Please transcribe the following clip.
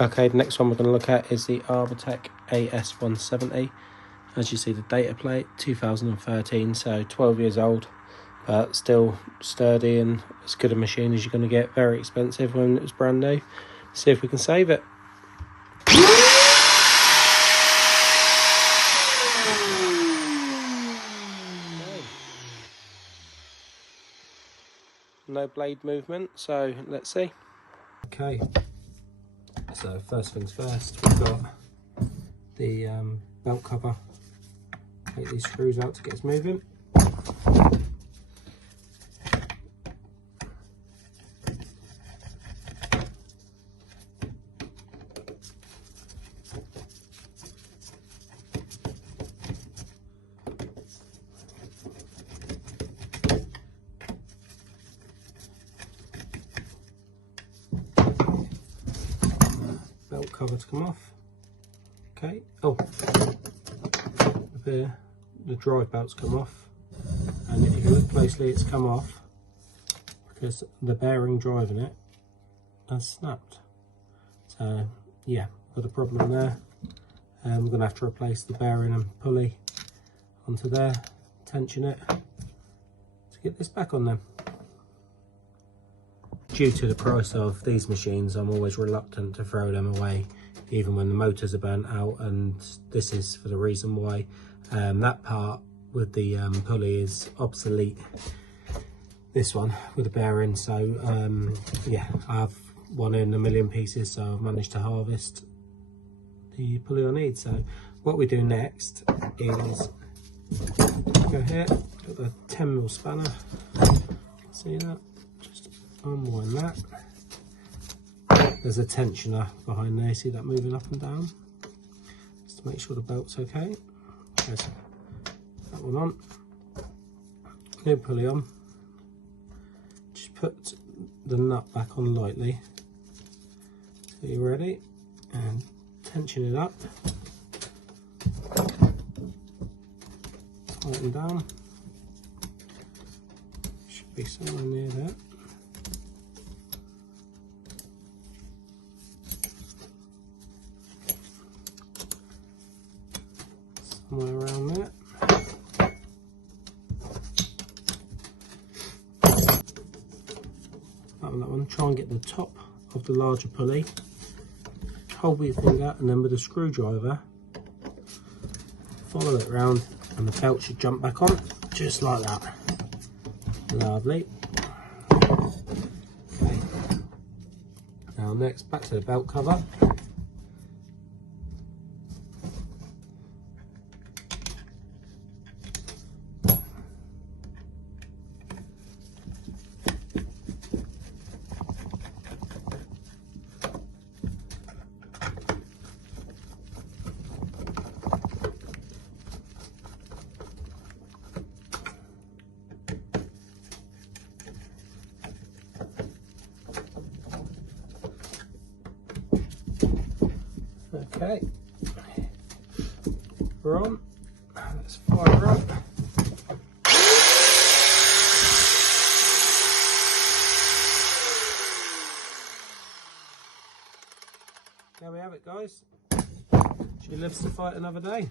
Okay, the next one we're going to look at is the Arbortech AS170. As you see the data plate, 2013, so 12 years old, but still sturdy and as good a machine as you're going to get. Very expensive when it was brand new. See if we can save it. No blade movement, so let's see. Okay, so first things first, we've got the belt cover. Take these screws out to get us moving. Belt cover to come off. Okay. Oh, there, the drive belt's come off, and if you look closely, it's come off because the bearing driving it has snapped. So yeah, got a problem there. We're going to have to replace the bearing and pulley onto there, tension it to get this back on them. Due to the price of these machines, I'm always reluctant to throw them away, even when the motors are burnt out, and this is for the reason why. That part with the pulley is obsolete, this one with the bearing, so yeah, I have one in a million pieces, so I've managed to harvest the pulley I need. So what we do next is go here, got the 10mm spanner, see that? Just unwind that. There's a tensioner behind there, see that moving up and down? Just to make sure the belt's okay. There's that one on. New pulley on. Just put the nut back on lightly so you're ready, and tension it up. Tighten down. Should be somewhere near there. Somewhere around there. That one. Try and get the top of the larger pulley. Hold with your finger, and then with a screwdriver, follow it round, and the belt should jump back on, just like that. Lovely. Okay. Now next, back to the belt cover. Okay, we're on. Let's fire up. There we have it, guys. She lives to fight another day.